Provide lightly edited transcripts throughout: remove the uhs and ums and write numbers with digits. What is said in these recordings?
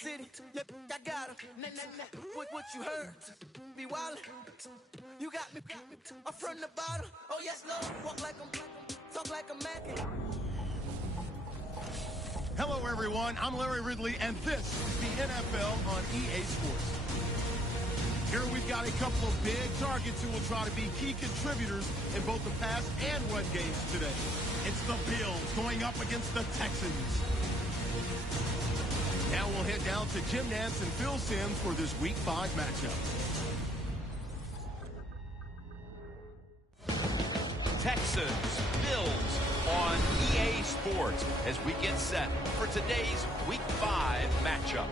city. Yep, I got her. What you heard? Be wildin'. You got me. I'm from the bottom. Oh yes, Lord. Walk like I'm talk like I'm Mackin'. Hello, everyone. I'm Larry Ridley, and this is the NFL on EA Sports. Here we've got a couple of big targets who will try to be key contributors in both the pass and run games today. It's the Bills going up against the Texans. Now we'll head down to Jim Nantz and Phil Simms for this Week 5 matchup. Texans, Bills on EA Sports as we get set for today's Week 5 matchup.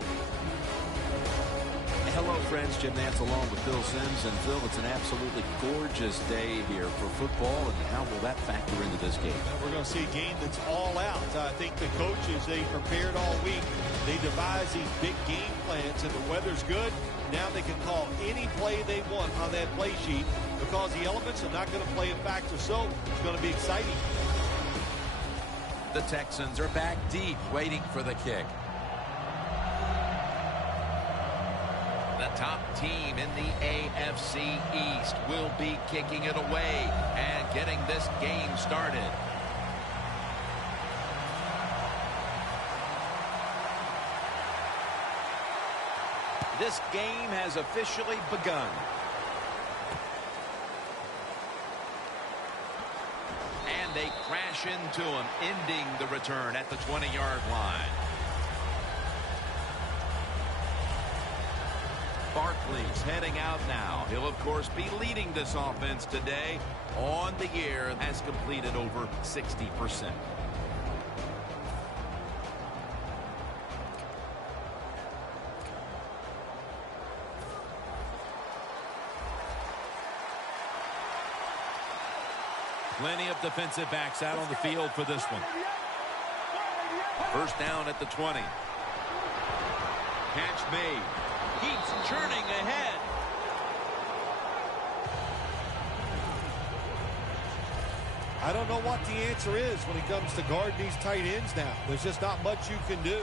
Hello, friends. Jim Nantz along with Phil Simms. And Phil, it's an absolutely gorgeous day here for football. And how will that factor into this game? We're going to see a game that's all out. I think the coaches, they prepared all week. They devised these big game plans, and the weather's good. Now they can call any play they want on that play sheet because the elements are not going to play a factor. So it's going to be exciting. The Texans are back deep, waiting for the kick. The top team in the AFC East will be kicking it away and getting this game started. This game has officially begun. And they crash into him, ending the return at the 20-yard line. Barkley's heading out now. He'll, of course, be leading this offense today. On the year, has completed over 60%. Plenty of defensive backs out on the field for this one. First down at the 20. Catch made. Keeps churning ahead. I don't know what the answer is when it comes to guarding these tight ends now. There's just not much you can do.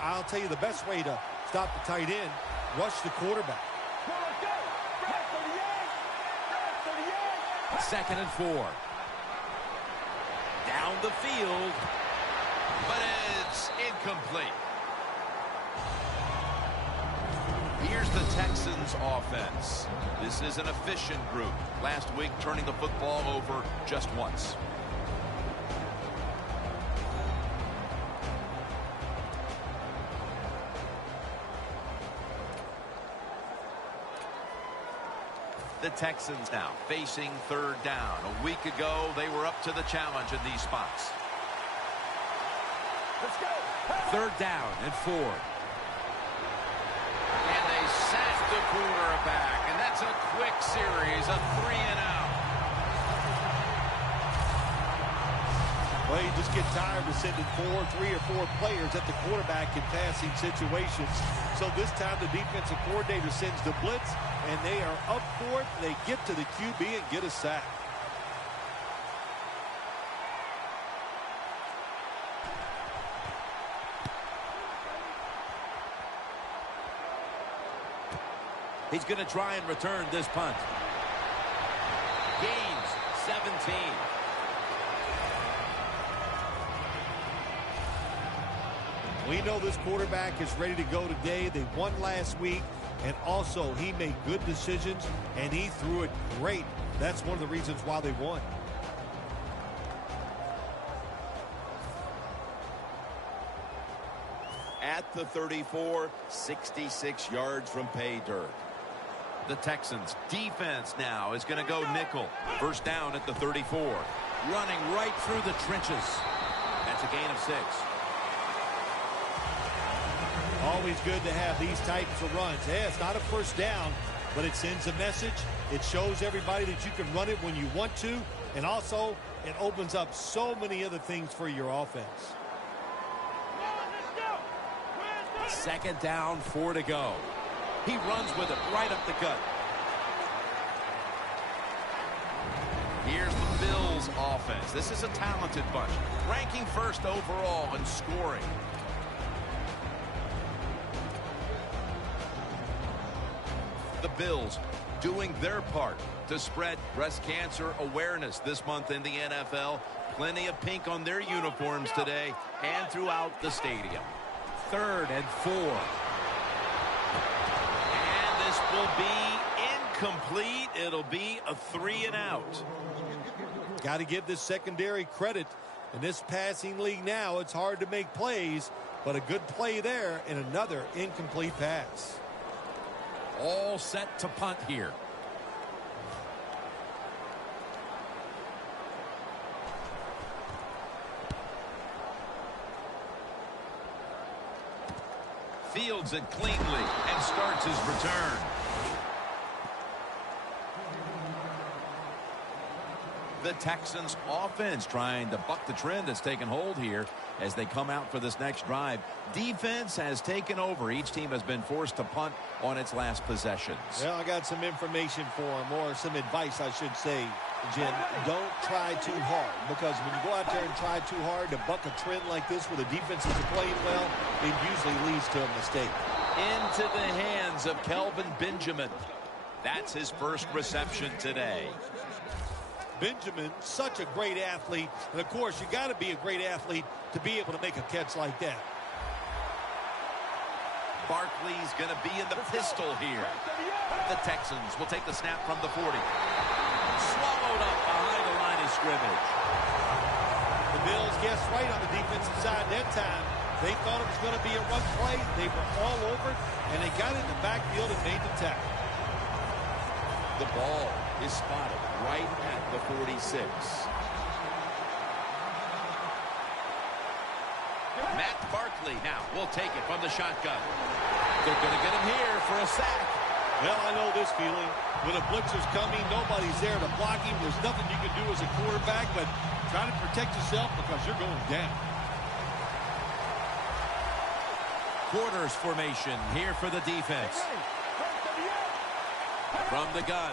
I'll tell you the best way to stop the tight end, rush the quarterback. Second and 4. Down the field, but it's incomplete. Here's the Texans offense. This is an efficient group. Last week, turning the football over just once. The Texans now facing third down. A week ago, they were up to the challenge in these spots. Let's go. Third down and 4. And they sack the quarterback. And that's a quick series, a 3-and-out. Well, you just get tired of sending 3 or 4 players at the quarterback in passing situations. So this time the defensive coordinator sends the blitz, and they are up for it. They get to the QB and get a sack. He's going to try and return this punt. Gains 17. We know this quarterback is ready to go today. They won last week, and also he made good decisions, and he threw it great. That's one of the reasons why they won. At the 34, 66 yards from pay dirt. The Texans defense now is going to go nickel. First down at the 34. Running right through the trenches. That's a gain of 6. Always good to have these types of runs. Yeah, it's not a first down, but it sends a message. It shows everybody that you can run it when you want to, and also it opens up so many other things for your offense. Second down, 4 to go. He runs with it right up the gut. Here's the Bills offense. This is a talented bunch, ranking first overall in scoring. Bills doing their part to spread breast cancer awareness this month in the NFL. Plenty of pink on their uniforms today and throughout the stadium. 3rd and 4. And this will be incomplete. It'll be a 3 and out. Got to give this secondary credit. In this passing league now, it's hard to make plays, but a good play there and another incomplete pass. All set to punt here. Fields it cleanly and starts his return. The Texans offense trying to buck the trend that's taken hold here as they come out for this next drive. Defense has taken over. Each team has been forced to punt on its last possessions. Well, I got some information for him, or some advice, I should say, Jim. Don't try too hard, because when you go out there and try too hard to buck a trend like this where the defenses are playing well, it usually leads to a mistake. Into the hands of Kelvin Benjamin. That's his first reception today. Benjamin, such a great athlete. And, of course, you got to be a great athlete to be able to make a catch like that. Barkley's going to be in the pistol here. The Texans will take the snap from the 40. Swallowed up behind the line of scrimmage. The Bills guessed right on the defensive side that time. They thought it was going to be a run play. They were all over it, and they got in the backfield and made the tackle. The ball is spotted right at the 46. Matt Barkley now will take it from the shotgun. They're going to get him here for a sack. Well, I know this feeling. When a blitzer's coming, nobody's there to block him. There's nothing you can do as a quarterback, but try to protect yourself because you're going down. Quarters formation here for the defense. From the gun.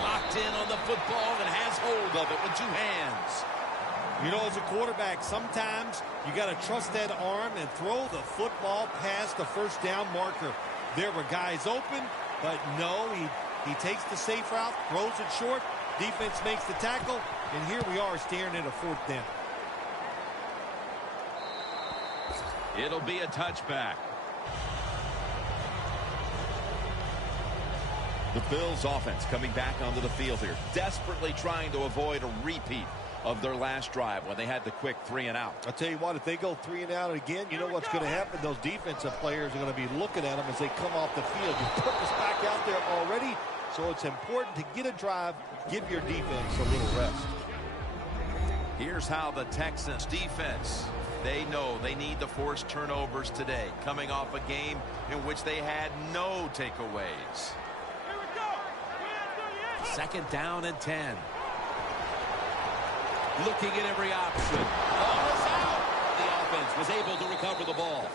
Locked in on the football and has hold of it with 2 hands. You know, as a quarterback, sometimes you got to trust that arm and throw the football past the first down marker. There were guys open, but no, he takes the safe route, throws it short, defense makes the tackle, and here we are staring at a 4th down. It'll be a touchback. The Bills offense coming back onto the field here, desperately trying to avoid a repeat of their last drive when they had the quick 3 and out. I'll tell you what, if they go 3 and out again, you know what's going to happen? Those defensive players are going to be looking at them as they come off the field. You put this back out there already, so it's important to get a drive, give your defense a little rest. Here's how the Texans defense, they know they need to force turnovers today, coming off a game in which they had no takeaways. 2nd down and 10. Looking at every option. Ball is out. The offense was able to recover the ball.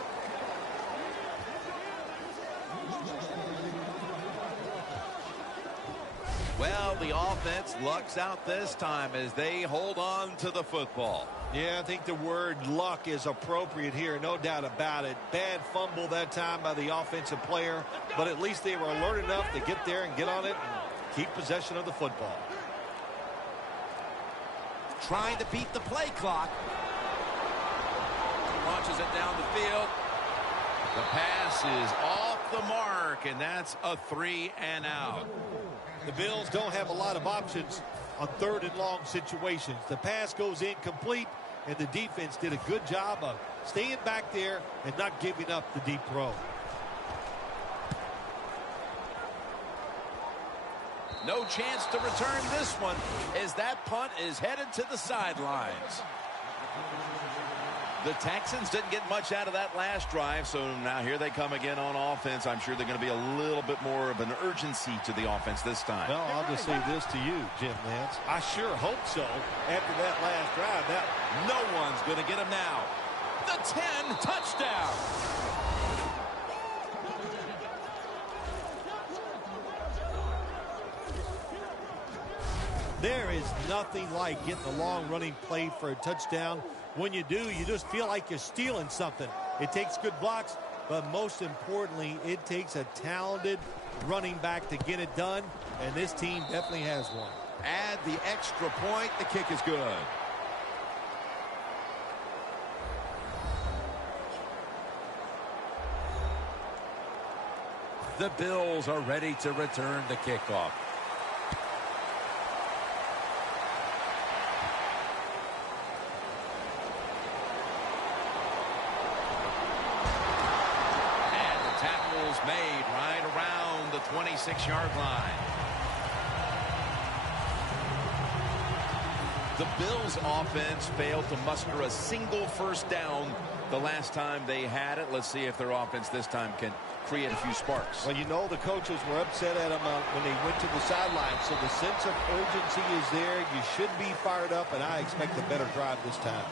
Well, the offense lucks out this time as they hold on to the football. Yeah, I think the word luck is appropriate here, no doubt about it. Bad fumble that time by the offensive player, but at least they were alert enough to get there and get on it and keep possession of the football. Trying to beat the play clock. Launches it down the field. The pass is off the mark, and that's a 3 and out. The Bills don't have a lot of options on 3rd and long situations. The pass goes incomplete, and the defense did a good job of staying back there and not giving up the deep throw. No chance to return this one as that punt is headed to the sidelines. The Texans didn't get much out of that last drive, so now here they come again on offense. I'm sure they're going to be a little bit more of an urgency to the offense this time. Well, I'll just say this to you, Jim Nance. I sure hope so after that last drive. No one's going to get him now. The 10, touchdown. There is nothing like getting a long running play for a touchdown. When you do, you just feel like you're stealing something. It takes good blocks, but most importantly, it takes a talented running back to get it done, and this team definitely has one. Add the extra point. The kick is good. The Bills are ready to return the kickoff. And the tackle's made right around the 26-yard line. The Bills offense failed to muster a single first down the last time they had it. Let's see if their offense this time can create a few sparks. Well, you know the coaches were upset at them when they went to the sideline, so the sense of urgency is there. You should be fired up, and I expect a better drive this time.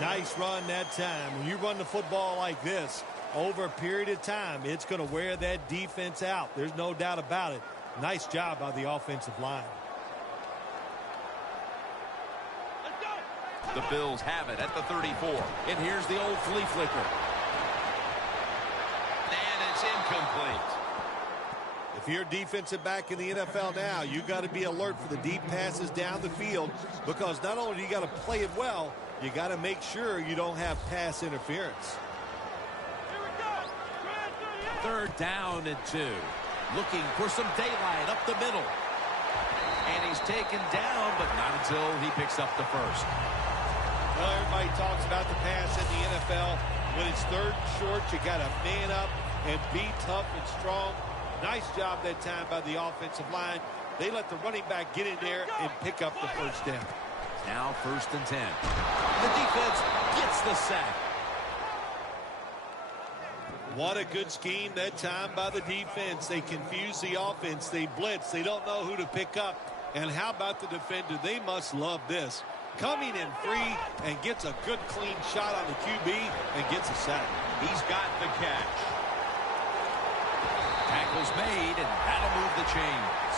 Nice run that time. When you run the football like this, over a period of time, it's going to wear that defense out. There's no doubt about it. Nice job by the offensive line. The Bills have it at the 34. And here's the old flea flicker. And it's incomplete. If you're a defensive back in the NFL now, you got to be alert for the deep passes down the field, because not only do you got to play it well, you got to make sure you don't have pass interference. Third down and 2. Looking for some daylight up the middle. And he's taken down, but not until he picks up the first. Well, everybody talks about the pass in the NFL. When it's third and short, you got to man up and be tough and strong. Nice job that time by the offensive line. They let the running back get in there and pick up the first down. Now 1st and 10. The defense gets the sack. What a good scheme that time by the defense. They confuse the offense. They blitz. They don't know who to pick up. And how about the defender? They must love this. Coming in free and gets a good clean shot on the QB and gets a sack. He's got the catch. Tackle's made, and that'll move the chains.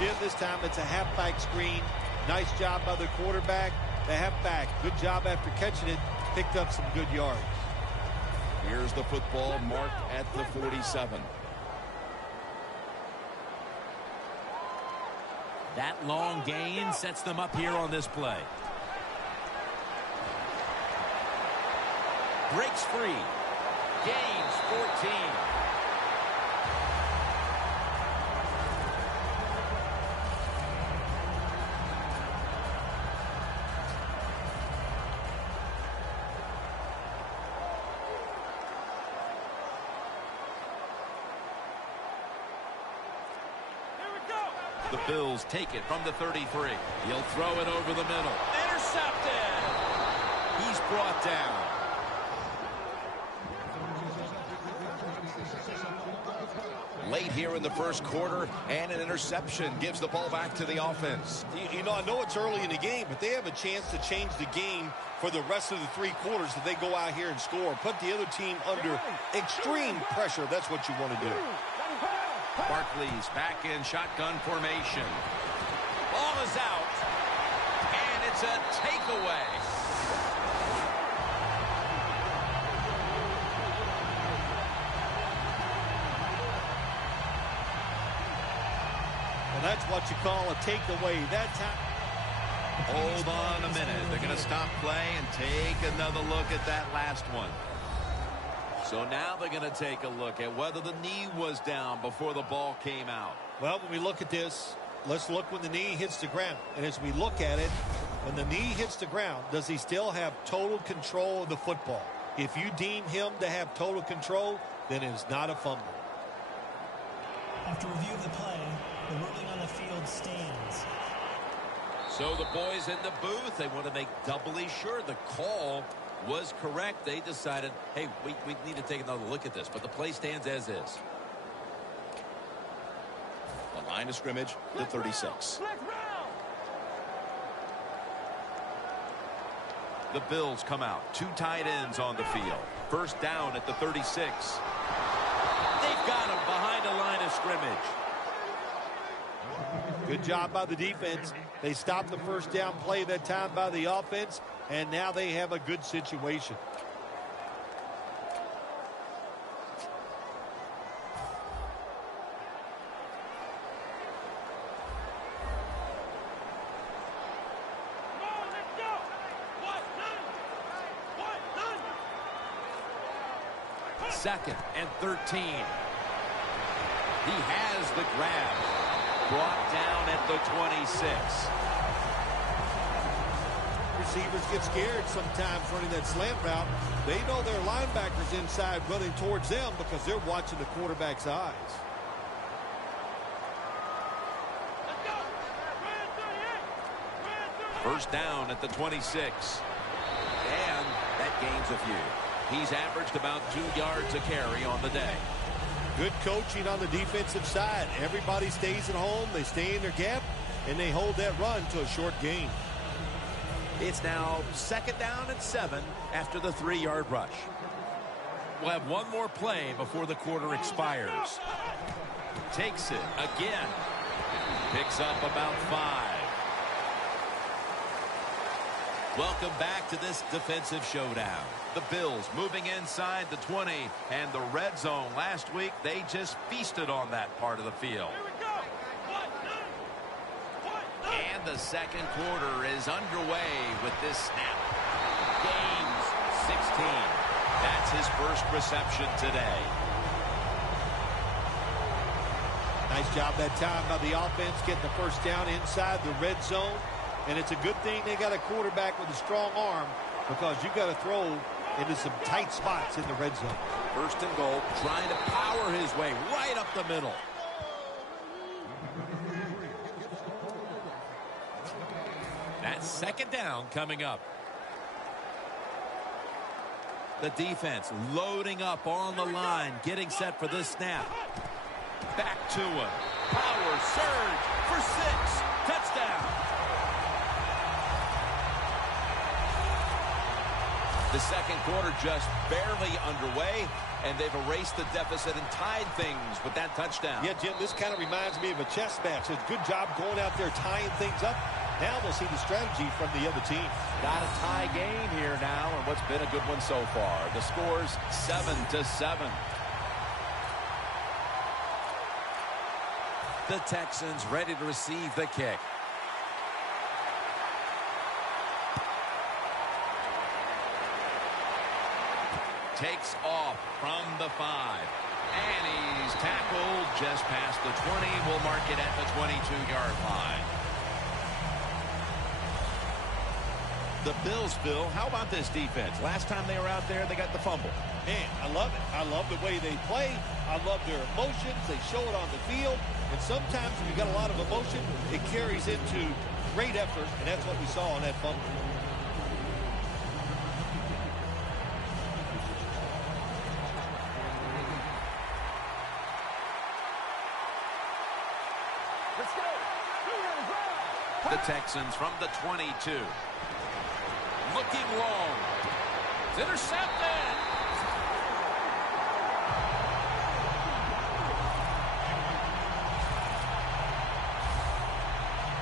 Jim, this time it's a halfback screen. Nice job by the quarterback. The halfback, good job after catching it. Picked up some good yards. Here's the football marked at the 47. That long gain sets them up here on this play. Breaks free. Gains 14. The Bills take it from the 33. He'll throw it over the middle. Intercepted! He's brought down. Late here in the first quarter, and an interception gives the ball back to the offense. You know, I know it's early in the game, but they have a chance to change the game for the rest of the 3 quarters if they go out here and score. Put the other team under extreme pressure. That's what you want to do. Barkley's back in shotgun formation. Ball is out, and it's a takeaway. Well, that's what you call a takeaway. That time. Hold on a minute. They're going to stop play and take another look at that last one. So now they're going to take a look at whether the knee was down before the ball came out. Well, when we look at this, let's look when the knee hits the ground. And as we look at it, when the knee hits the ground, does he still have total control of the football? If you deem him to have total control, then it is not a fumble. After review of the play, the ruling on the field stands. So the boys in the booth, they want to make doubly sure the call was correct. They decided, hey, we need to take another look at this, but the play stands as is. The line of scrimmage, the 36. The Bills come out. 2 tight ends on the field. First down at the 36. They've got him behind the line of scrimmage. Good job by the defense. They stopped the first down play that time by the offense, and now they have a good situation. Second and 13. He has the grab. Brought down at the 26. Receivers get scared sometimes running that slant route. They know their linebackers inside running towards them because they're watching the quarterback's eyes. First down at the 26. And that gains a few. He's averaged about 2 yards a carry on the day. Good coaching on the defensive side. Everybody stays at home. They stay in their gap, and they hold that run to a short gain. It's now second down and 7 after the 3-yard rush. We'll have one more play before the quarter expires. Takes it again. Picks up about 5. Welcome back to this defensive showdown. The Bills moving inside the 20 and the red zone. Last week, they just feasted on that part of the field. And the second quarter is underway with this snap. Gains 16. That's his first reception today. Nice job that time by the offense getting the first down inside the red zone. And it's a good thing they got a quarterback with a strong arm because you got to throw into some tight spots in the red zone. First and goal, trying to power his way right up the middle. That's second down coming up. The defense loading up on the line, getting set for this snap. Back to him. Power surge for 6. Touchdown. The second quarter just barely underway, and they've erased the deficit and tied things with that touchdown. Yeah, Jim, this kind of reminds me of a chess match. It's a good job going out there tying things up. Now we'll see the strategy from the other team. Got a tie game here now, and what's been a good one so far. The score's 7-7. The Texans ready to receive the kick. Takes off from the 5. And he's tackled just past the 20. We'll mark it at the 22-yard line. The Bills, Bill, how about this defense? Last time they were out there, they got the fumble. Man, I love it. I love the way they play. I love their emotions. They show it on the field. And sometimes when you got a lot of emotion, it carries into great effort. And that's what we saw on that fumble. The Texans from the 22. Looking long. It's intercepted.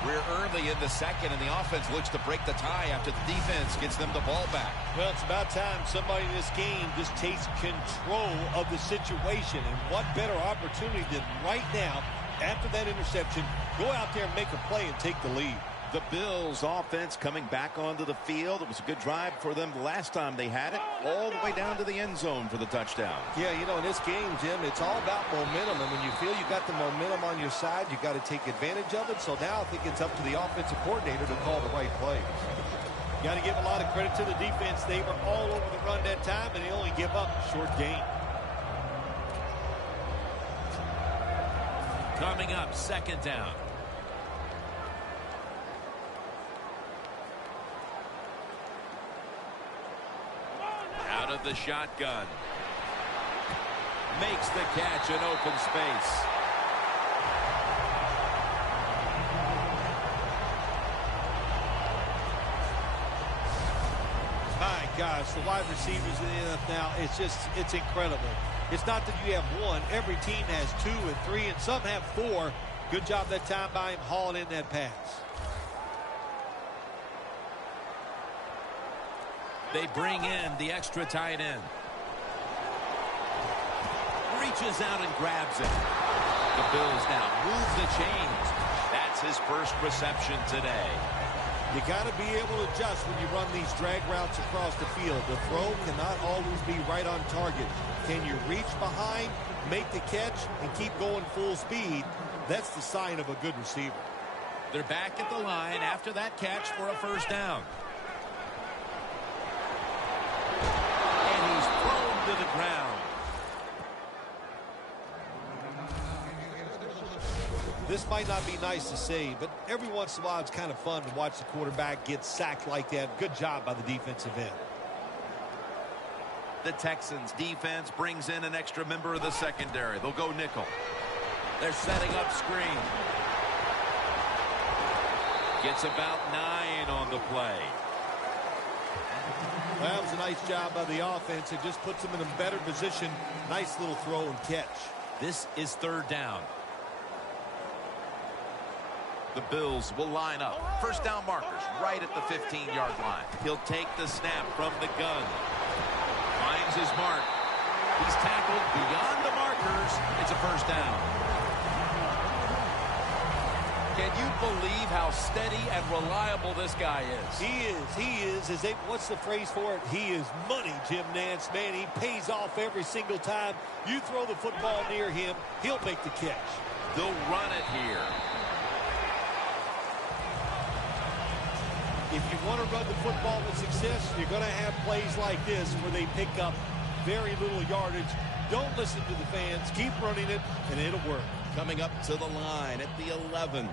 We're early in the second, and the offense looks to break the tie after the defense gets them the ball back. Well, it's about time somebody in this game just takes control of the situation. And what better opportunity than right now, after that interception, go out there and make a play and take the lead. The Bills offense coming back onto the field. It was a good drive for them the last time they had it, all the way down to the end zone for the touchdown. Yeah, you know, in this game, Jim, it's all about momentum. And when you feel you got the momentum on your side, you got to take advantage of it. So now I think it's up to the offensive coordinator to call the right plays. You got to give a lot of credit to the defense. They were all over the run that time, and they only give up a short gain. Coming up, second down. Out of the shotgun. Makes the catch in open space. My gosh, the wide receivers in the NFL, it's incredible. It's not that you have one. Every team has 2 and 3, and some have 4. Good job that time by him hauling in that pass. They bring in the extra tight end. Reaches out and grabs it. The Bills now move the chains. That's his first reception today. You got to be able to adjust when you run these drag routes across the field. The throw cannot always be right on target. Can you reach behind, make the catch, and keep going full speed? That's the sign of a good receiver. They're back at the line after that catch for a first down. And he's thrown to the ground. This might not be nice to say, but every once in a while it's kind of fun to watch the quarterback get sacked like that. Good job by the defensive end. The Texans defense brings in an extra member of the secondary. They'll go nickel. They're setting up screen. Gets about 9 on the play. Well, that was a nice job by the offense. It just puts them in a better position. Nice little throw and catch. This is third down. The Bills will line up. First down markers right at the 15-yard line. He'll take the snap from the gun. Finds his mark. He's tackled beyond the markers. It's a first down. Can you believe how steady and reliable this guy is? He is. What's the phrase for it? He is money, Jim Nance. Man, he pays off every single time. You throw the football near him, he'll make the catch. They'll run it here. If you want to run the football with success, you're going to have plays like this where they pick up very little yardage. Don't listen to the fans. Keep running it, and it'll work. Coming up to the line at the 11.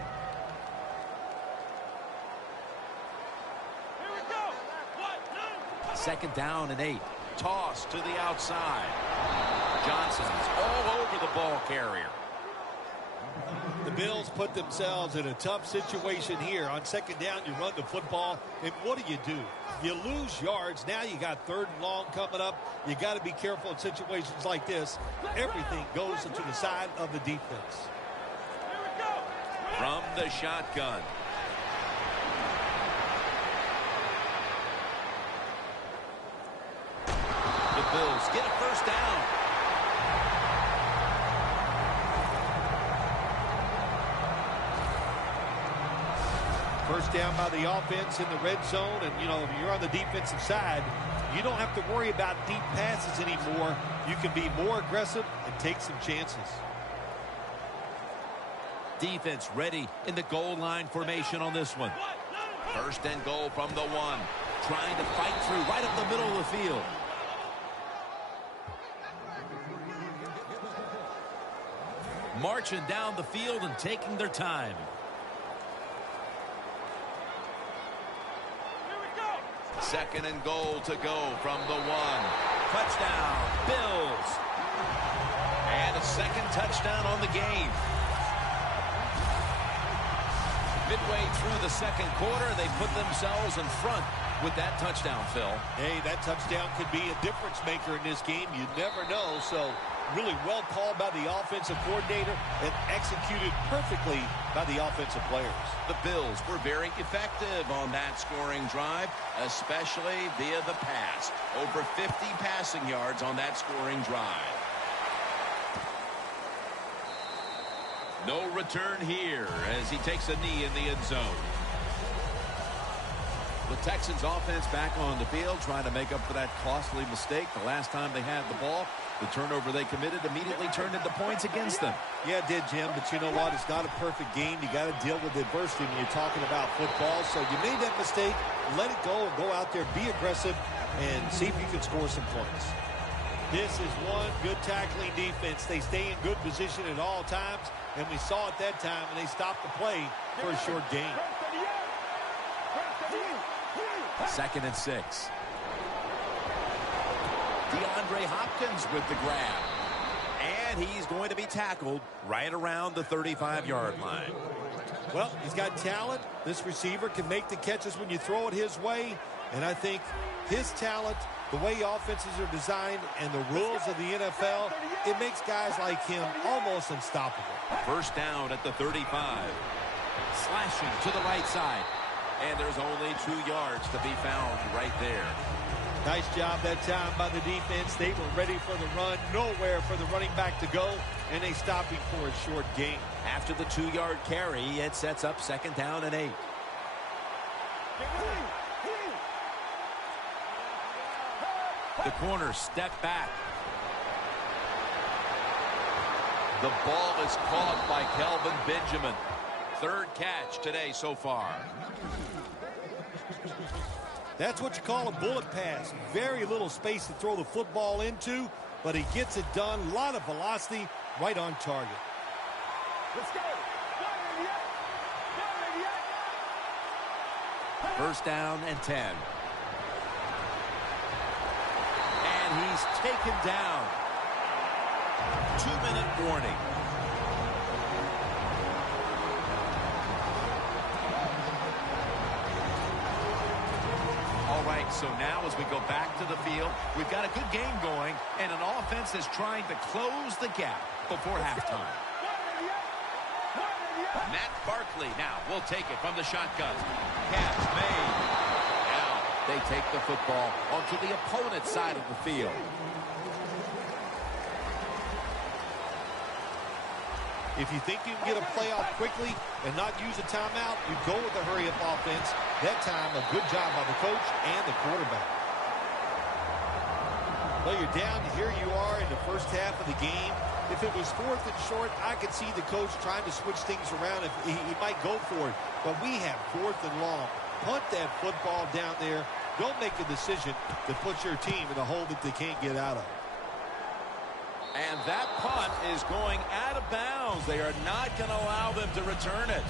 Second down and 8. Toss to the outside. Johnson's all over the ball carrier. The Bills put themselves in a tough situation here. On second down, you run the football, and what do? You lose yards. Now you got third and long coming up. You got to be careful in situations like this. Everything goes to the side of the defense. From the shotgun. The Bills get a first down. First down by the offense in the red zone, and if you're on the defensive side, you don't have to worry about deep passes anymore. You can be more aggressive and take some chances. Defense ready in the goal line formation on this one. First and goal from the 1. Trying to fight through right up the middle of the field. Marching down the field and taking their time. Second and goal to go from the 1. Touchdown, Bills. And a second touchdown on the game. Midway through the second quarter, they put themselves in front with that touchdown, Phil. Hey, that touchdown could be a difference maker in this game. You never know. So really well called by the offensive coordinator and executed perfectly by the offensive players. The Bills were very effective on that scoring drive, especially via the pass. Over 50 passing yards on that scoring drive. No return here as he takes a knee in the end zone. The Texans offense back on the field trying to make up for that costly mistake. The last time they had the ball, the turnover they committed immediately turned into points against them. Yeah, it did, Jim, but you know what? It's not a perfect game. You got to deal with adversity when you're talking about football. So you made that mistake, let it go, and go out there, be aggressive, and see if you can score some points. This is one good tackling defense. They stay in good position at all times, and we saw it that time when they stopped the play for a short gain. Second and 6. DeAndre Hopkins with the grab. And he's going to be tackled right around the 35-yard line. Well, he's got talent. This receiver can make the catches when you throw it his way. And I think his talent, the way offenses are designed, and the rules of the NFL, it makes guys like him almost unstoppable. First down at the 35. Slashing to the right side. And there's only 2 yards to be found right there. Nice job that time by the defense. They were ready for the run, nowhere for the running back to go, and they stopped him for a short gain. After the 2-yard carry, it sets up 2nd down and 8. The corner step back. The ball is caught by Kelvin Benjamin. 3rd catch today so far. That's what you call a bullet pass. Very little space to throw the football into, but he gets it done. A lot of velocity, right on target. Let's go. 1st down and 10. And he's taken down. 2-minute warning. All right, so now as we go back to the field, we've got a good game going, and an offense that's trying to close the gap before halftime. Matt Barkley now will take it from the shotgun. Catch made. Now they take the football onto the opponent's side of the field. If you think you can get a play off quickly and not use a timeout, you go with the hurry-up offense. That time, a good job by the coach and the quarterback. Well, you're down. Here you are in the first half of the game. If it was 4th and short, I could see the coach trying to switch things around. If he might go for it. But we have 4th and long. Punt that football down there. Don't make a decision to put your team in a hole that they can't get out of. And that punt is going out of bounds. They are not going to allow them to return it.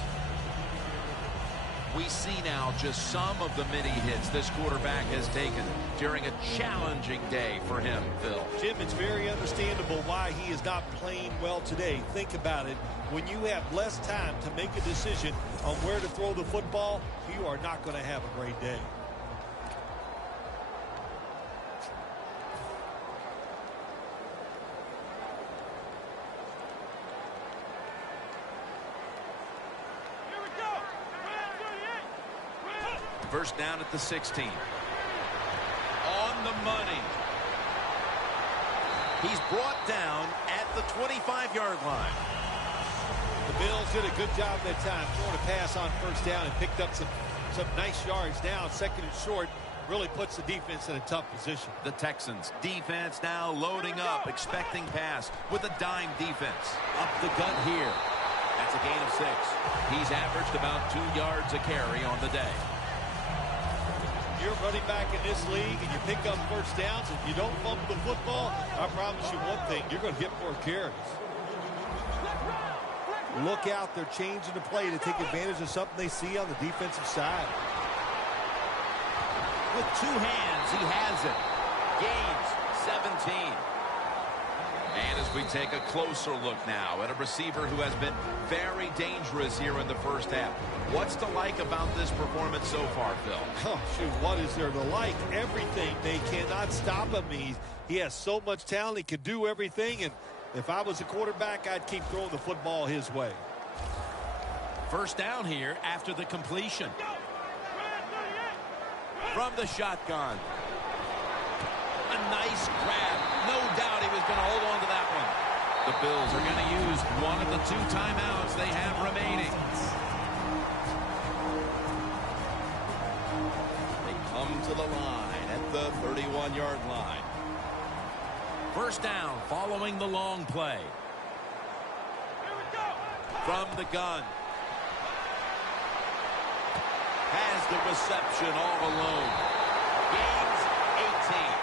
We see now just some of the many hits this quarterback has taken during a challenging day for him, Phil. Jim, it's very understandable why he is not playing well today. Think about it. When you have less time to make a decision on where to throw the football, you are not going to have a great day. First down at the 16. On the money. He's brought down at the 25-yard line. The Bills did a good job that time throwing a pass on 1st down and picked up some nice yards. Now 2nd and short really puts the defense in a tough position. The Texans defense now loading up, expecting pass with a dime defense. Up the gut here. That's a gain of 6. He's averaged about 2 yards a carry on the day. You're running back in this league and you pick up 1st downs. If you don't fumble the football, I promise you one thing, you're going to get more carries. Look out, they're changing the play to take advantage of something they see on the defensive side. With 2 hands, he has it. Gains 17. And as we take a closer look now at a receiver who has been very dangerous here in the first half. What's to like about this performance so far, Phil? Oh, shoot, what is there to like? Everything. They cannot stop him. He has so much talent. He can do everything. And if I was a quarterback, I'd keep throwing the football his way. First down here after the completion. From the shotgun. A nice grab. No doubt he was going to hold on to that one. The Bills are going to use one of the 2 timeouts they have remaining. They come to the line at the 31-yard line. First down following the long play. From the gun. Has the reception all alone. Gains 18.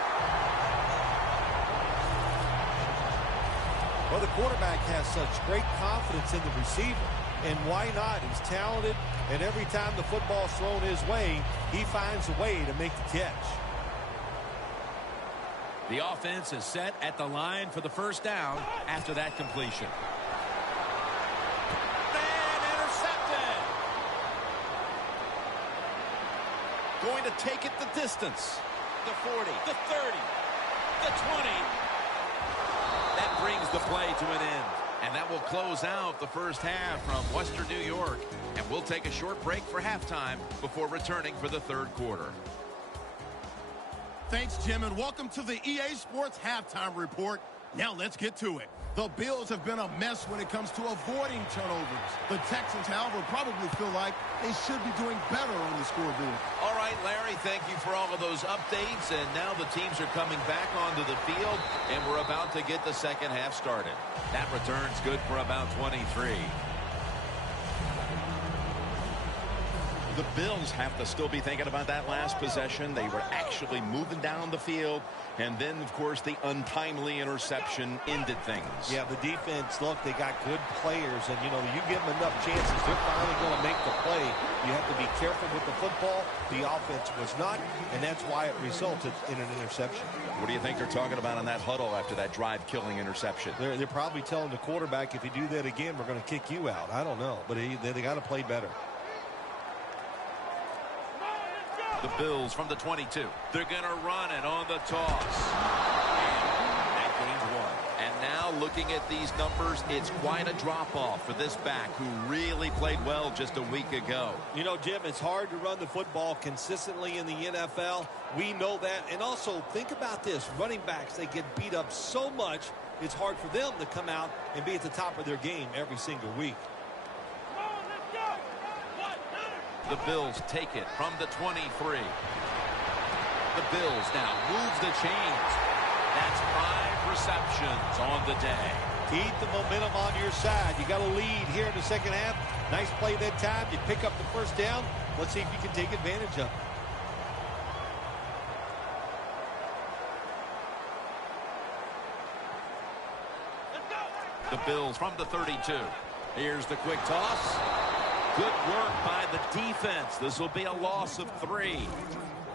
Well, the quarterback has such great confidence in the receiver. And why not? He's talented, and every time the football's thrown his way, he finds a way to make the catch. The offense is set at the line for the first down after that completion. And intercepted. Going to take it the distance. The 40, the 30, the 20. That brings the play to an end. And that will close out the first half from Western New York. And we'll take a short break for halftime before returning for the third quarter. Thanks, Jim, and welcome to the EA Sports Halftime Report. Now let's get to it. The Bills have been a mess when it comes to avoiding turnovers. The Texans, however, probably feel like they should be doing better on the scoreboard. All right, Larry, thank you for all of those updates. And now the teams are coming back onto the field, and we're about to get the second half started. That return's good for about 23. The Bills have to still be thinking about that last possession. They were actually moving down the field. And then, of course, the untimely interception ended things. Yeah, the defense, look, they got good players. And, you know, you give them enough chances, they're finally going to make the play. You have to be careful with the football. The offense was not, and that's why it resulted in an interception. What do you think they're talking about on that huddle after that drive-killing interception? They're probably telling the quarterback, if you do that again, we're going to kick you out. I don't know, but they got to play better. The Bills from the 22. They're going to run it on the toss. And that gains one. And now looking at these numbers, it's quite a drop-off for this back who really played well just a week ago. You know, Jim, it's hard to run the football consistently in the NFL. We know that. And also, think about this. Running backs, they get beat up so much, it's hard for them to come out and be at the top of their game every single week. The Bills take it from the 23. The Bills now move the chains. That's 5 receptions on the day. Keep the momentum on your side. You got a lead here in the second half. Nice play that time. You pick up the first down. Let's see if you can take advantage of it. The Bills from the 32. Here's the quick toss. Good work by the defense. This will be a loss of 3.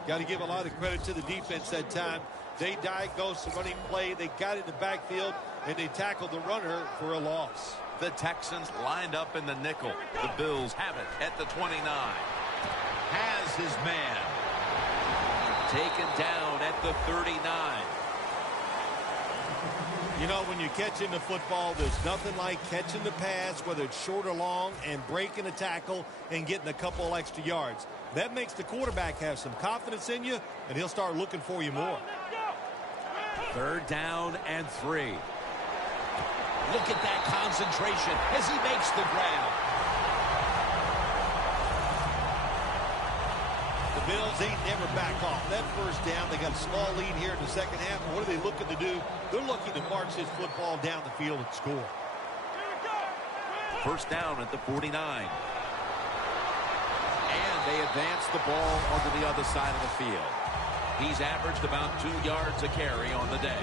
Got to give a lot of credit to the defense that time. They diagnosed the running play. They got in the backfield, and they tackled the runner for a loss. The Texans lined up in the nickel. The Bills have it at the 29. Has his man. Taken down at the 39. You know, when you're catching the football, there's nothing like catching the pass, whether it's short or long, and breaking a tackle and getting a couple extra yards. That makes the quarterback have some confidence in you, and he'll start looking for you more. 3rd down and 3. Look at that concentration as he makes the grab. The Bills, they never back off. That first down, they got a small lead here in the second half. What are they looking to do? They're looking to march this football down the field and score. 1st down at the 49. And they advance the ball onto the other side of the field. He's averaged about 2 yards a carry on the day.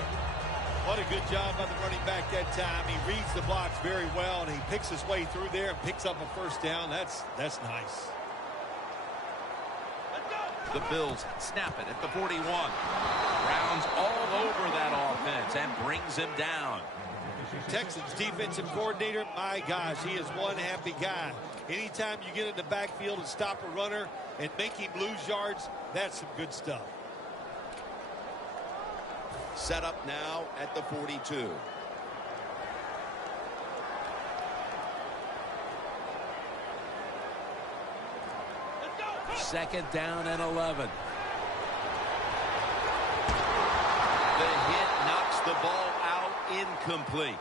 What a good job by the running back that time. He reads the blocks very well, and he picks his way through there and picks up a first down. That's nice. The Bills snap it at the 41. Rounds all over that offense and brings him down. Texans defensive coordinator, my gosh, he is one happy guy. Anytime you get in the backfield and stop a runner and make him lose yards, that's some good stuff. Set up now at the 42. Second down and 11. The hit knocks the ball out, incomplete.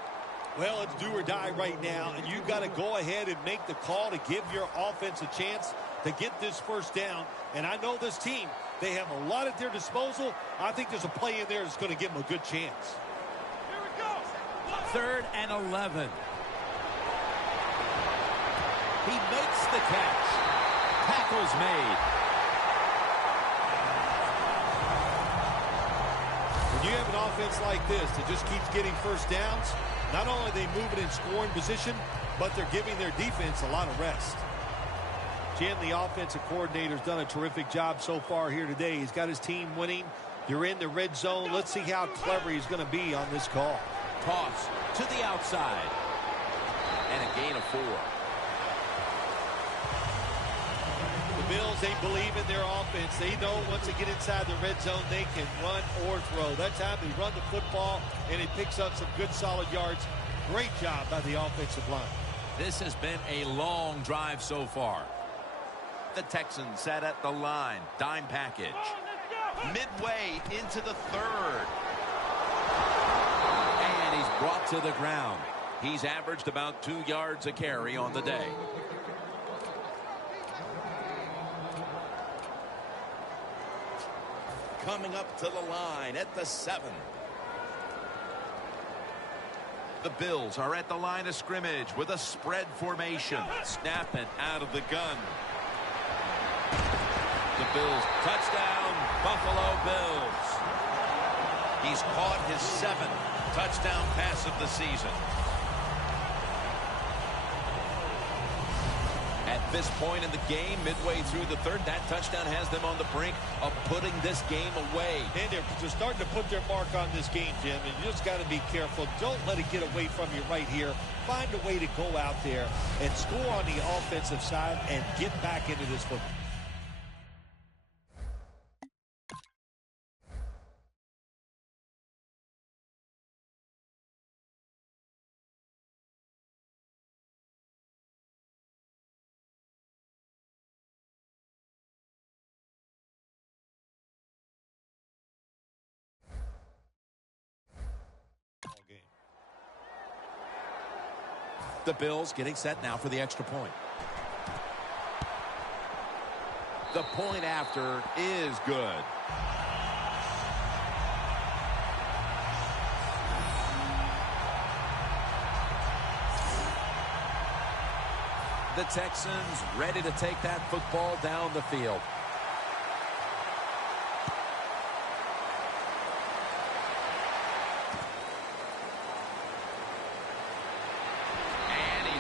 Well, it's do or die right now, and you've got to go ahead and make the call to give your offense a chance to get this first down. And I know this team, they have a lot at their disposal. I think there's a play in there that's going to give them a good chance. Here we go. 3rd and 11. He makes the catch. Tackle's made. When you have an offense like this that just keeps getting first downs, not only are they moving in scoring position, but they're giving their defense a lot of rest. Jim, the offensive coordinator's done a terrific job so far here today. He's got his team winning. They're in the red zone. Let's see how clever he's going to be on this call. Toss to the outside. And a gain of 4. The Bills, they believe in their offense. They know once they get inside the red zone, they can run or throw. That time they run the football, and it picks up some good solid yards Great job by the offensive line. This has been a long drive so far. The Texans set at the line. Dime package. Midway into the third. And he's brought to the ground. He's averaged about 2 yards a carry on the day. Coming up to the line at the 7. The Bills are at the line of scrimmage with a spread formation. Snapping out of the gun. The Bills, touchdown, Buffalo Bills. He's caught his 7th touchdown pass of the season. At this point in the game, midway through the third, that touchdown has them on the brink of putting this game away. And they're just starting to put their mark on this game, Jim, and you just got to be careful. Don't let it get away from you right here. Find a way to go out there and score on the offensive side and get back into this football. The Bills getting set now for the extra point. The point after is good. The Texans ready to take that football down the field.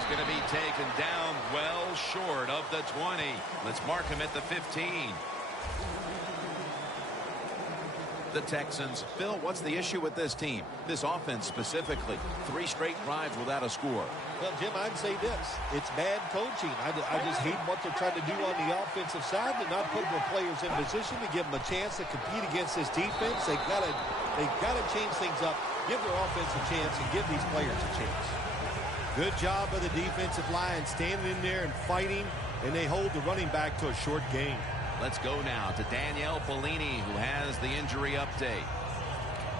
Going to be taken down well short of the 20. Let's mark him at the 15. The Texans. Phil, what's the issue with this team? This offense specifically. 3 straight drives without a score. Well, Jim, I'd say this. It's bad coaching. I just hate what they're trying to do on the offensive side. They're not putting the players in position to give them a chance to compete against this defense. They've got to change things up, give their offense a chance, and give these players a chance. Good job by the defensive line standing in there and fighting, and they hold the running back to a short gain. Let's go now to Danielle Bellini, who has the injury update.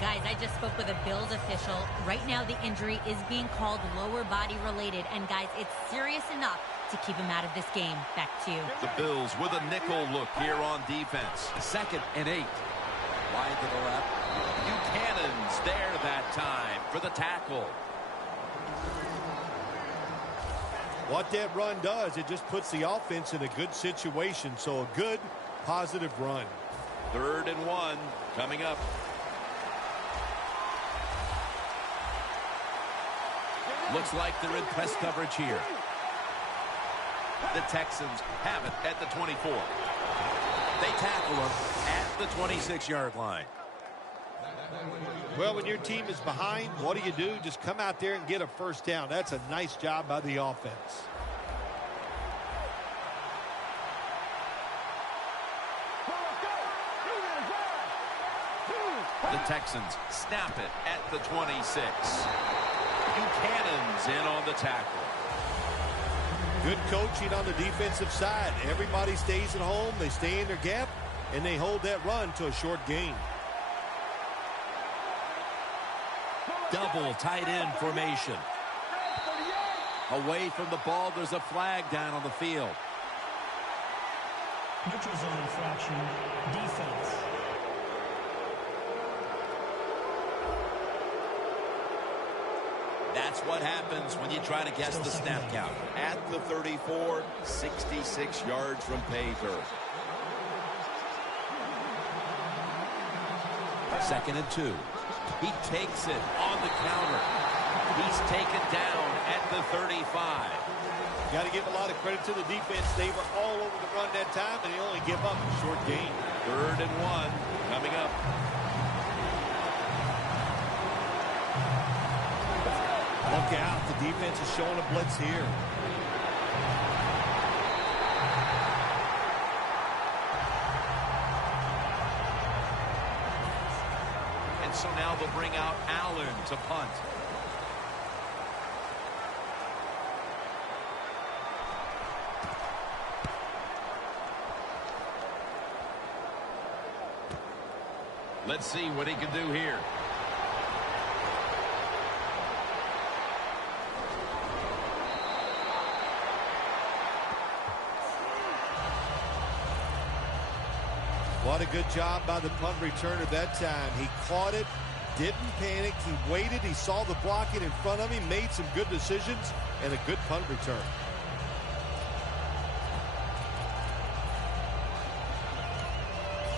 Guys, I just spoke with a Bills official. Right now, the injury is being called lower body related. And, guys, it's serious enough to keep him out of this game. Back to you. The Bills with a nickel look here on defense. 2nd and 8. Wide to the left. Buchanan's there that time for the tackle. What that run does, it just puts the offense in a good situation. So a good, positive run. 3rd and 1 coming up. Looks like they're in press coverage here. The Texans have it at the 24. They tackle him at the 26-yard line. Well, when your team is behind, what do? Just come out there and get a first down. That's a nice job by the offense. The Texans snap it at the 26. Buchanan's in on the tackle. Good coaching on the defensive side. Everybody stays at home. They stay in their gap, and they hold that run to a short gain. Double tight end formation. Away from the ball, there's a flag down on the field. Neutral zone infraction, defense. That's what happens when you try to guess the snap count. At the 34, 66 yards from pay dirt. 2nd and 2. He takes it on the counter. He's taken down at the 35. Got to give a lot of credit to the defense. They were all over the run that time, and they only give up a short gain. 3rd and 1 coming up. Look out. The defense is showing a blitz here. So now they'll bring out Allen to punt. Let's see what he can do here. What a good job by the punt returner that time. He caught it, didn't panic, he waited, he saw the blocking in front of him, made some good decisions, and a good punt return.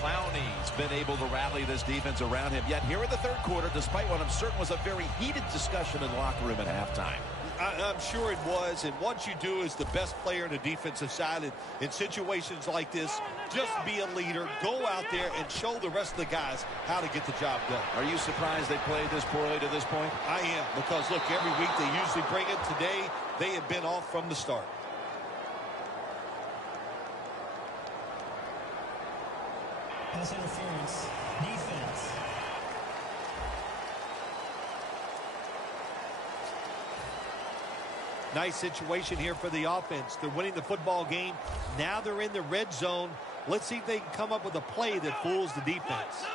Clowney's been able to rally this defense around him. Yet here in the third quarter, despite what I'm certain was a very heated discussion in the locker room at halftime. I'm sure it was, and what you do as the best player in the defensive side in situations like this, just be a leader, go out there and show the rest of the guys how to get the job done. Are you surprised they played this poorly to this point? I am, because look, every week they usually bring it. Today, they have been off from the start. Pass interference. Defense. Nice situation here for the offense. They're winning the football game. Now they're in the red zone. Let's see if they can come up with a play that fools the defense.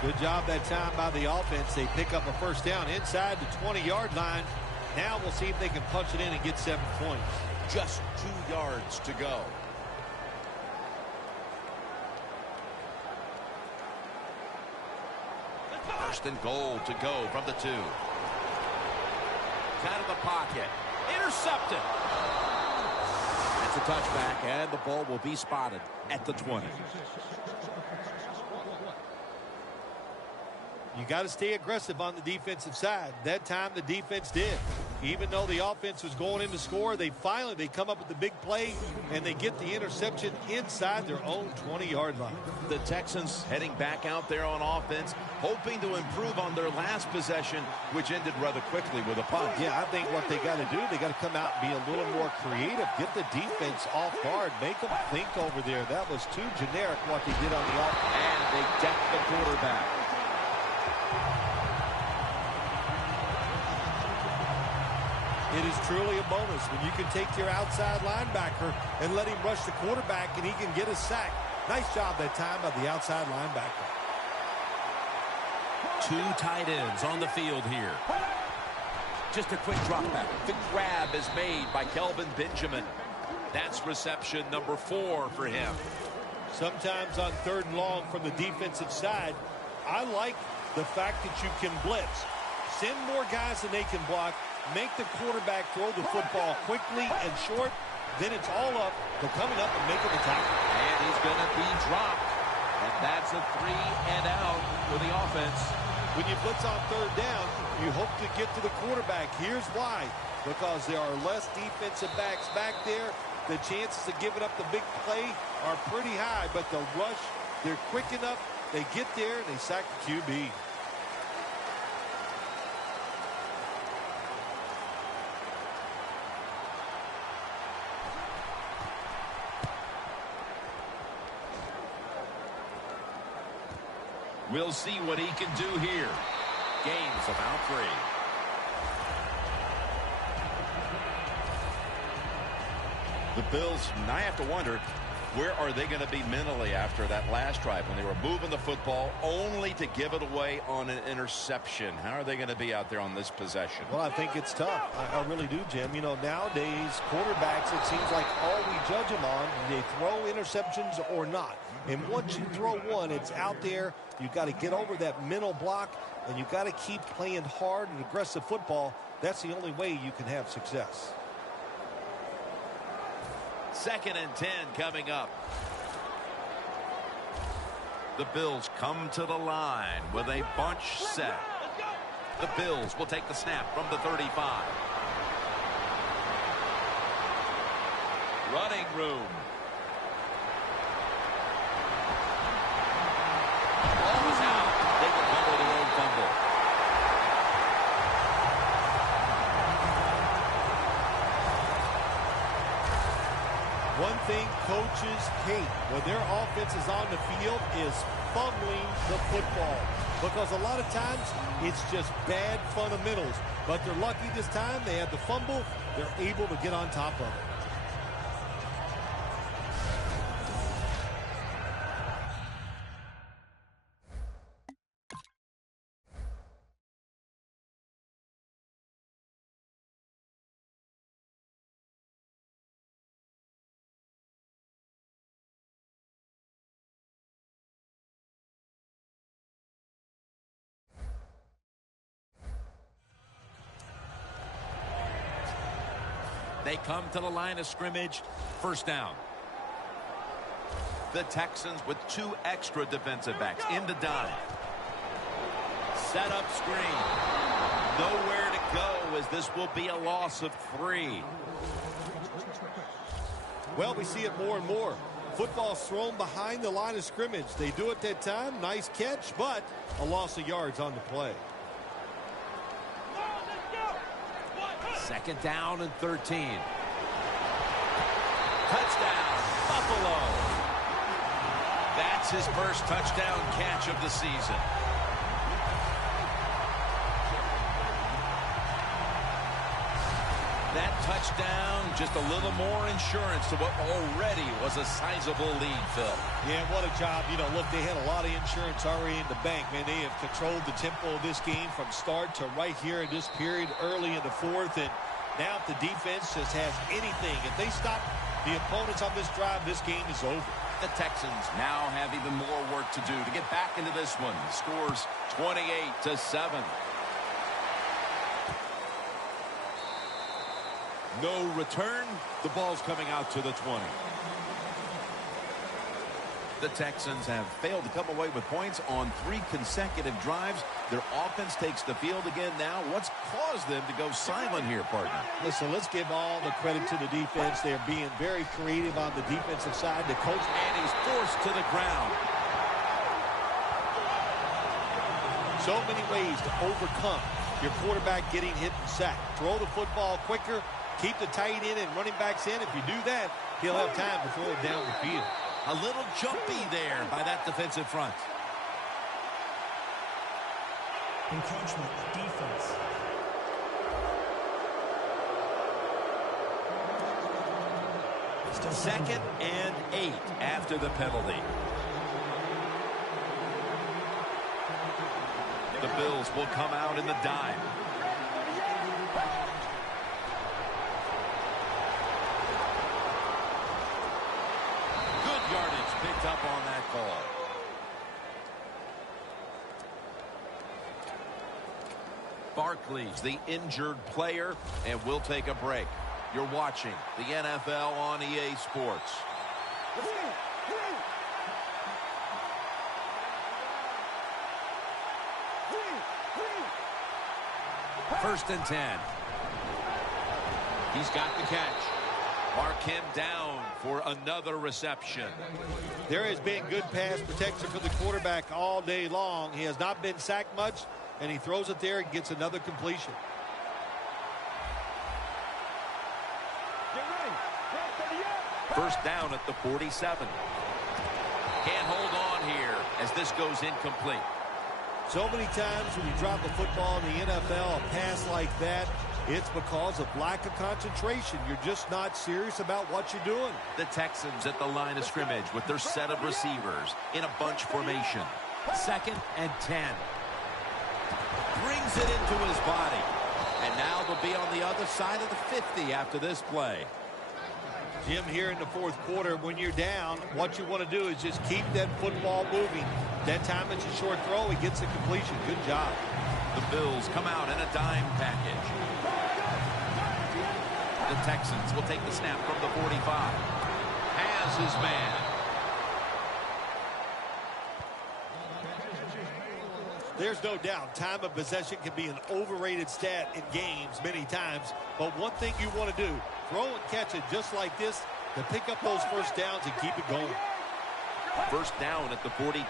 Good job that time by the offense. They pick up a first down inside the 20-yard line. Now we'll see if they can punch it in and get 7 points. Just 2 yards to go. First and goal to go from the 2. Out of the pocket. Intercepted. That's a touchback, and the ball will be spotted at the 20. You got to stay aggressive on the defensive side. That time the defense did. Even though the offense was going in to score, they come up with the big play, and they get the interception inside their own 20-yard line. The Texans heading back out there on offense, hoping to improve on their last possession, which ended rather quickly with a punt. Yeah, I think what they got to do, they got to come out and be a little more creative. Get the defense off guard. Make them think over there. That was too generic what they did on the offense. And they decked the quarterback. It is truly a bonus when you can take your outside linebacker and let him rush the quarterback and he can get a sack. Nice job that time by the outside linebacker. 2 tight ends on the field here. Just a quick drop back. The grab is made by Kelvin Benjamin. That's reception number 4 for him. Sometimes on 3rd and long from the defensive side, I like the fact that you can blitz. Send more guys than they can block. Make the quarterback throw the football quickly and short. Then it's all up to coming up and making the tackle. And he's going to be dropped. And that's a 3 and out for the offense. When you blitz on 3rd down, you hope to get to the quarterback. Here's why. Because there are less defensive backs back there. The chances of giving up the big play are pretty high. But the rush, they're quick enough. They get there and they sack the QB. We'll see what he can do here. Gains about 3. The Bills, I have to wonder, where are they going to be mentally after that last drive when they were moving the football only to give it away on an interception? How are they going to be out there on this possession? Well, I think it's tough. I really do, Jim. You know, nowadays, quarterbacks, it seems like all we judge them on, they throw interceptions or not. And once you throw one, it's out there. You've got to get over that mental block, and you've got to keep playing hard and aggressive football. That's the only way you can have success. 2nd and 10 coming up. The Bills come to the line with a bunch set. The Bills will take the snap from the 35. Running room. Ball is out. They recover their own fumble. One thing coaches hate when their offense is on the field is fumbling the football. because a lot of times it's just bad fundamentals. But they're lucky this time. They had the fumble. They're able to get on top of it. They come to the line of scrimmage. First down. The Texans with 2 extra defensive backs in the dime. Set up screen. Nowhere to go, as this will be a loss of 3. Well, we see it more and more. Football thrown behind the line of scrimmage. They do it that time. Nice catch, but a loss of yards on the play. Second down and 13. Touchdown, Buffalo. That's his first touchdown catch of the season. That touchdown, just a little more insurance to what already was a sizable lead, Phil. Yeah, what a job. You know, look, they had a lot of insurance already in the bank, man. They have controlled the tempo of this game from start to right here in this period early in the fourth. And now if the defense just has anything, if they stop the opponents on this drive, this game is over. The Texans now have even more work to do to get back into this one. The score's 28-7. No return. The ball's coming out to the 20. The Texans have failed to come away with points on 3 consecutive drives. Their offense takes the field again now. What's caused them to go silent here, partner? Listen, let's give all the credit to the defense. They're being very creative on the defensive side. The coach, and he's forced to the ground. So many ways to overcome your quarterback getting hit and sacked. Throw the football quicker. Keep the tight end and running backs in. If you do that, he'll have time to throw it down the field. A little jumpy there by that defensive front. Encroachment, defense. Second and 8 after the penalty. The Bills will come out in the dime. Yardage picked up on that call. Barkley's the injured player, and we'll take a break. You're watching the NFL on EA Sports. First and 10. He's got the catch. Mark him down for another reception. There has been good pass protection for the quarterback all day long. He has not been sacked much, and he throws it there and gets another completion. First down at the 47. Can't hold on here as this goes incomplete. So many times when you drop a football in the NFL, a pass like that, it's because of lack of concentration. You're just not serious about what you're doing. The Texans at the line of scrimmage with their set of receivers in a bunch formation. Second and 10. Brings it into his body. And now they'll be on the other side of the 50 after this play. Jim, here in the fourth quarter, when you're down, what you want to do is just keep that football moving. That time it's a short throw. He gets a completion. Good job. The Bills come out in a dime package. The Texans will take the snap from the 45. Has his man. There's no doubt time of possession can be an overrated stat in games many times. But one thing you want to do, throw and catch it just like this to pick up those first downs and keep it going. First down at the 42.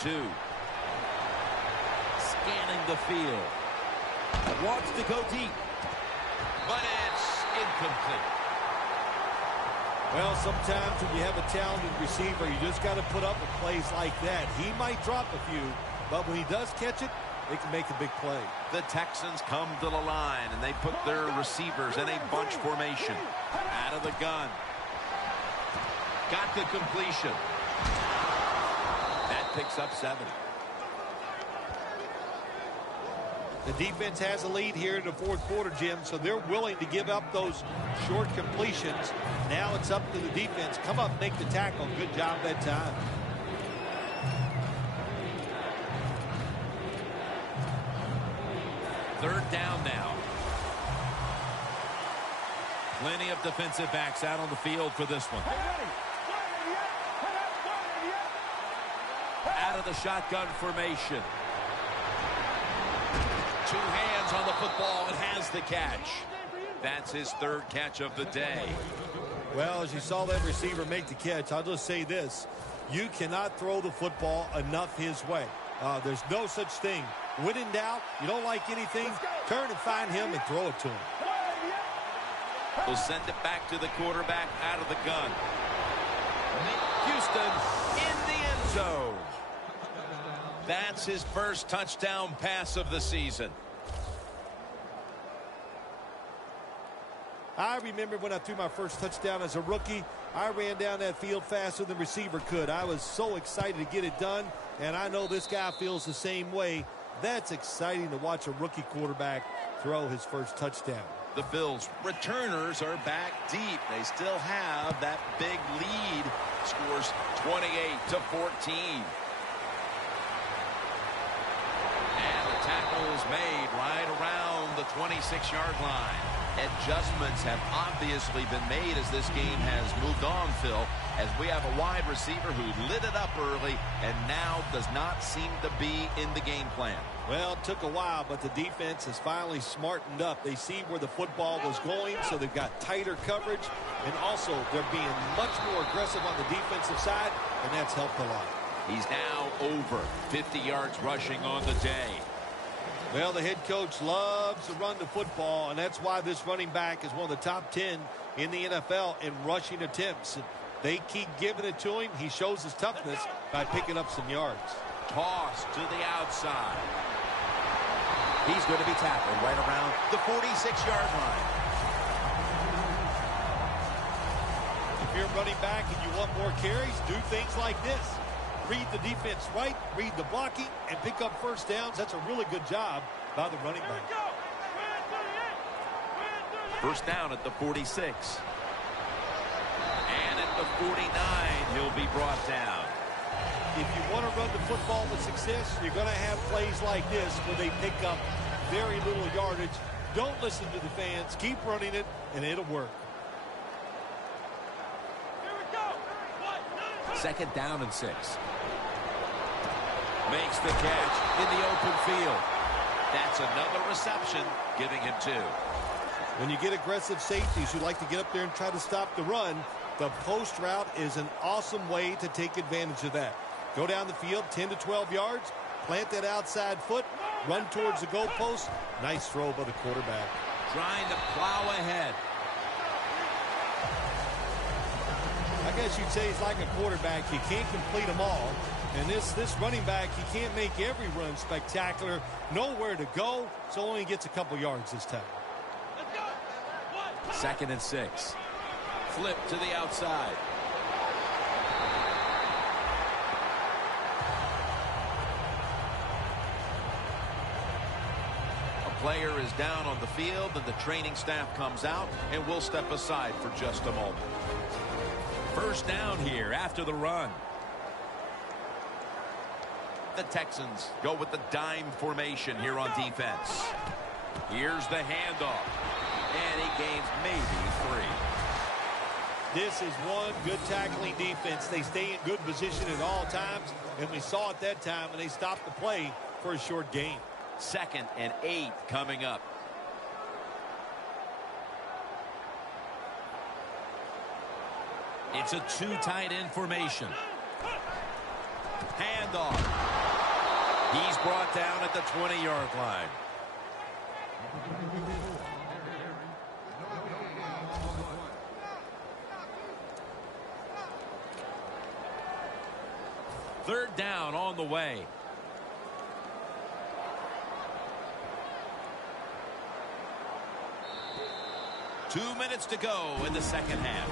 Scanning the field. Wants to go deep. But it's incomplete. Well, sometimes when you have a talented receiver, you just got to put up with plays like that. He might drop a few, but when he does catch it, they can make a big play. The Texans come to the line, and they put their receivers in a bunch formation. Out of the gun. Got the completion. That picks up 7. The defense has a lead here in the fourth quarter, Jim, so they're willing to give up those short completions. Now it's up to the defense. Come up, make the tackle. Good job that time. Third down now. Plenty of defensive backs out on the field for this one. Out of the shotgun formation. 2 hands on the football and has the catch. That's his 3rd catch of the day. Well, as you saw that receiver make the catch, I'll just say this. You cannot throw the football enough his way. There's no such thing. When in doubt, you don't like anything, turn and find him and throw it to him. We'll send it back to the quarterback out of the gun. Houston in the end zone. That's his first touchdown pass of the season. I remember when I threw my first touchdown as a rookie, I ran down that field faster than the receiver could. I was so excited to get it done, and I know this guy feels the same way. That's exciting to watch a rookie quarterback throw his first touchdown. The Bills returners are back deep. They still have that big lead. Scores 28-14. And the tackle is made right around the 26-yard line. Adjustments have obviously been made as this game has moved on, Phil, as we have a wide receiver who lit it up early and now does not seem to be in the game plan. Well, it took a while, but the defense has finally smartened up. They see where the football was going, so they've got tighter coverage, and also they're being much more aggressive on the defensive side, and that's helped a lot. He's now over 50 yards rushing on the day. Well, the head coach loves to run the football, and that's why this running back is one of the top 10 in the NFL in rushing attempts. They keep giving it to him. He shows his toughness by picking up some yards. Toss to the outside. He's going to be tackled right around the 46-yard line. If you're running back and you want more carries, do things like this. Read the defense right, read the blocking, and pick up first downs. That's a really good job by the running back. First down at the 46. And at the 49, he'll be brought down. If you want to run the football with success, you're going to have plays like this where they pick up very little yardage. Don't listen to the fans. Keep running it, and it'll work. Second down and 6. Makes the catch in the open field. That's another reception, giving him 2. When you get aggressive safeties who like to get up there and try to stop the run, the post route is an awesome way to take advantage of that. Go down the field 10 to 12 yards, plant that outside foot, run towards the goalpost. Nice throw by the quarterback. Trying to plow ahead. I guess you'd say he's like a quarterback. You can't complete them all. And this running back, he can't make every run spectacular. Nowhere to go, so only gets a couple yards this time. Second and 6. Flip to the outside. A player is down on the field, and the training staff comes out, and we'll step aside for just a moment. First down here after the run. The Texans go with the dime formation here on defense. Here's the handoff. And he gains maybe 3. This is one good tackling defense. They stay in good position at all times, and we saw it that time when they stopped the play for a short gain. 2nd and 8 coming up. It's a 2 tight end formation. Handoff. He's brought down at the 20-yard line. Third down on the way. 2 minutes to go in the second half.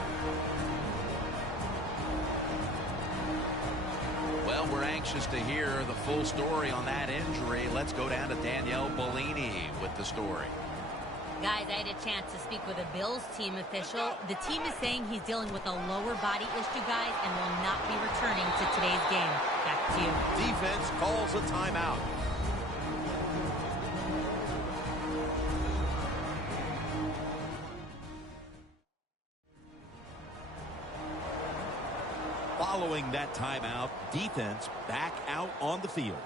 Well, we're anxious to hear the full story on that injury. Let's go down to Danielle Bellini with the story. Guys, I had a chance to speak with a Bills team official. The team is saying he's dealing with a lower body issue, guys, and will not be returning to today's game. Back to you. Defense calls a timeout. Following that timeout, defense back out on the field.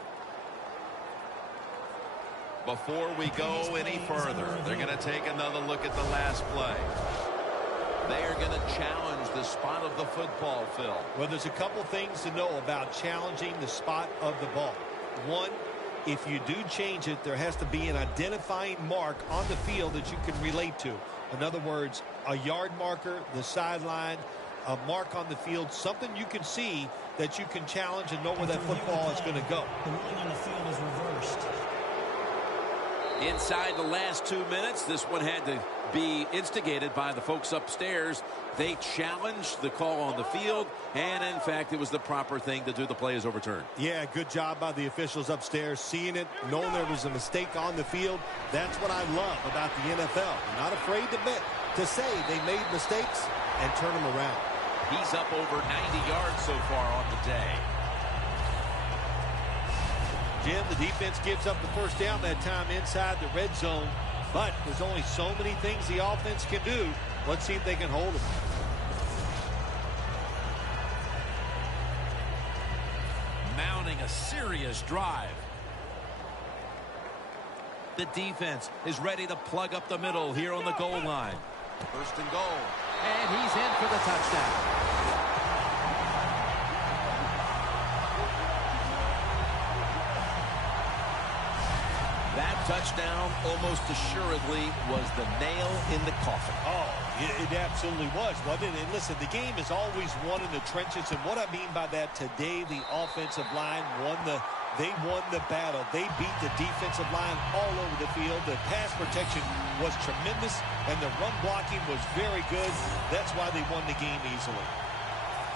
Before we go any further, they're going to take another look at the last play. They are going to challenge the spot of the football, Phil. Well, there's a couple things to know about challenging the spot of the ball. One, if you do change it, there has to be an identifying mark on the field that you can relate to. In other words, a yard marker, the sideline, a mark on the field, something you can see that you can challenge and know where that football is going to go. The ruling on the field is reversed. Inside the last 2 minutes, this one had to be instigated by the folks upstairs. They challenged the call on the field, and in fact, it was the proper thing to do. The play is overturned. Yeah, good job by the officials upstairs, seeing it, knowing there was a mistake on the field. That's what I love about the NFL. They're not afraid to say they made mistakes and turn them around. He's up over 90 yards so far on the day. Jim, the defense gives up the first down that time inside the red zone, but there's only so many things the offense can do. Let's see if they can hold them. Mounting a serious drive. The defense is ready to plug up the middle here on the goal line. First and goal. And he's in for the touchdown. That touchdown almost assuredly was the nail in the coffin. Oh, it absolutely was, wasn't it? And listen, the game is always won in the trenches, and what I mean by that, today the offensive line won the battle. They beat the defensive line all over the field. The pass protection was tremendous, and the run blocking was very good. That's why they won the game easily.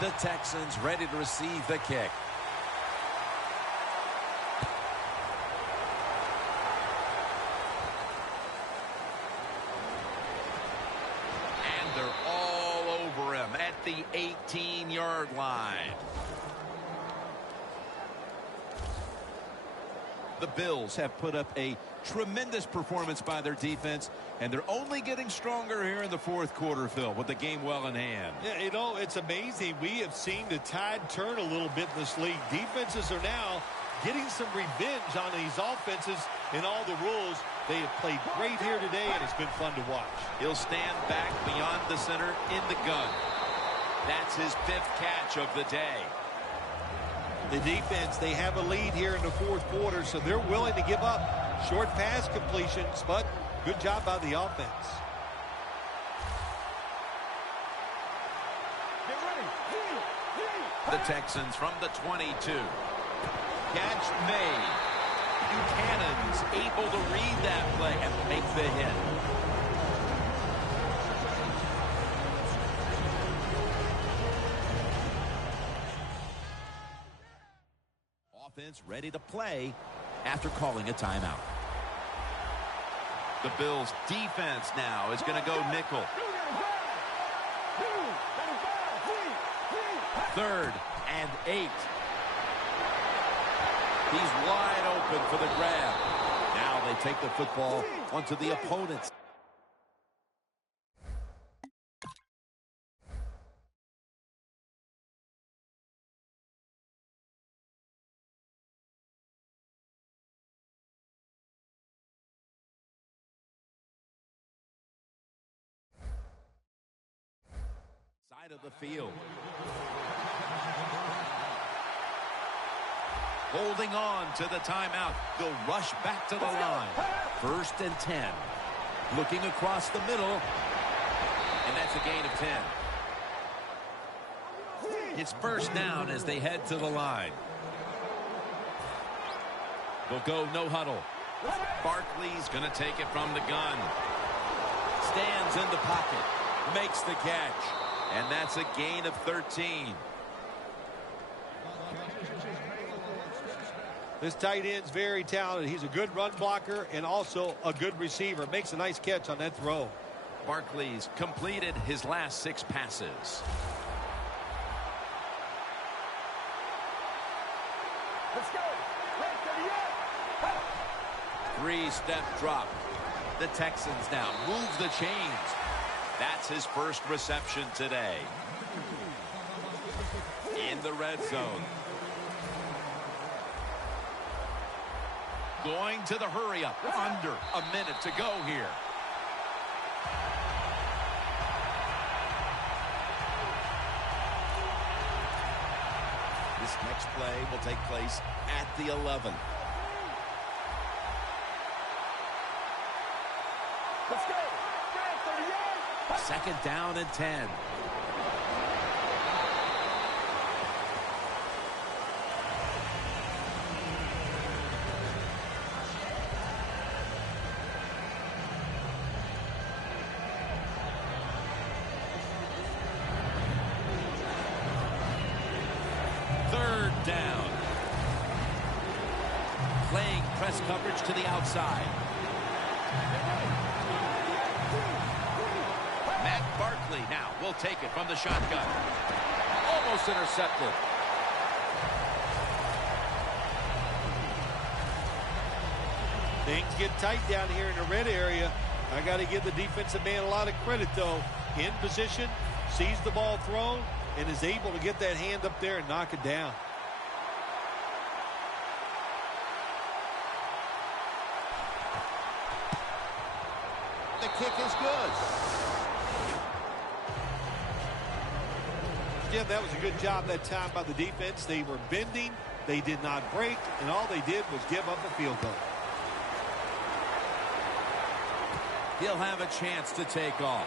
The Texans ready to receive the kick. The 18-yard line. The Bills have put up a tremendous performance by their defense, and they're only getting stronger here in the fourth quarter, Phil, with the game well in hand. Yeah, you know, it's amazing. We have seen the tide turn a little bit in this league. Defenses are now getting some revenge on these offenses in all the rules. They have played great here today, and it's been fun to watch. He'll stand back beyond the center in the gun. That's his 5th catch of the day. The defense, they have a lead here in the fourth quarter, so they're willing to give up short pass completions, but good job by the offense. The Texans from the 22. Catch made. Buchanan's able to read that play and make the hit. Offense ready to play after calling a timeout. The Bills defense now is going to go nickel. 3rd and 8. He's wide open for the grab. Now they take the football onto the opponent's. Side of the field. Holding on to the timeout. They'll rush back to the line. 1st and 10. Looking across the middle. And that's a gain of 10. It's first down as they head to the line. They'll go no huddle. Barkley's going to take it from the gun. Stands in the pocket. Makes the catch. And that's a gain of 13. This tight end's very talented. He's a good run blocker and also a good receiver. Makes a nice catch on that throw. Barkley's completed his last 6 passes. Let's go. Right to the end. 3-step drop. The Texans now move the chains. That's his first reception today. In the red zone. Going to the hurry up. Under a minute to go here. This next play will take place at the 11. Let's go. Right to the end. Second down and 10. Third down. Playing press coverage to the outside. Matt Barkley now will take it from the shotgun. Almost intercepted. Things get tight down here in the red area. I got to give the defensive man a lot of credit, though. In position, sees the ball thrown, and is able to get that hand up there and knock it down. The kick is good. Jim, that was a good job that time by the defense. They were bending, they did not break, and all they did was give up a field goal. He'll have a chance to take off.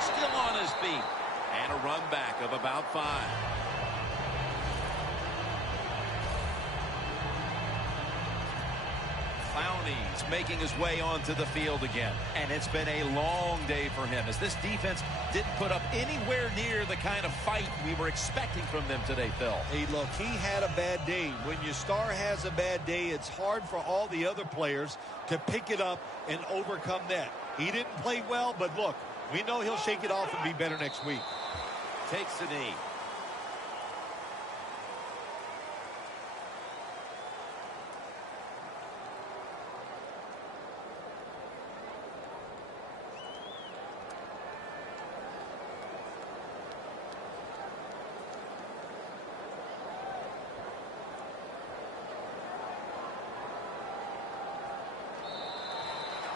Still on his feet. And a run back of about 5. Clowney's making his way onto the field again. And it's been a long day for him as this defense didn't put up anywhere near the kind of fight we were expecting from them today, Phil. Hey, look, he had a bad day. When your star has a bad day, it's hard for all the other players to pick it up and overcome that. He didn't play well, but look, we know he'll shake it off and be better next week. Takes a knee.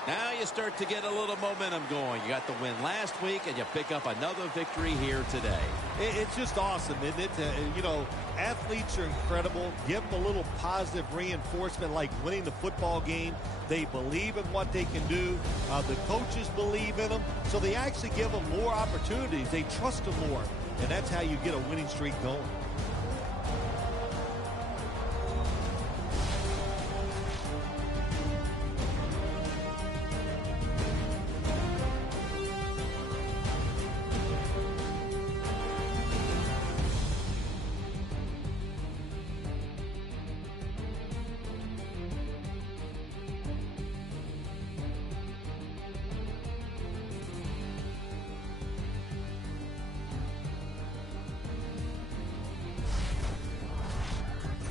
Now you start to get a little momentum going. You got the win last week, and you pick up another victory here today. It's just awesome, isn't it? You know, athletes are incredible. Give them a little positive reinforcement like winning the football game. They believe in what they can do. The coaches believe in them, so they actually give them more opportunities. They trust them more, and that's how you get a winning streak going.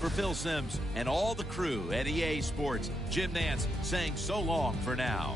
For Phil Simms and all the crew at EA Sports, Jim Nantz saying so long for now.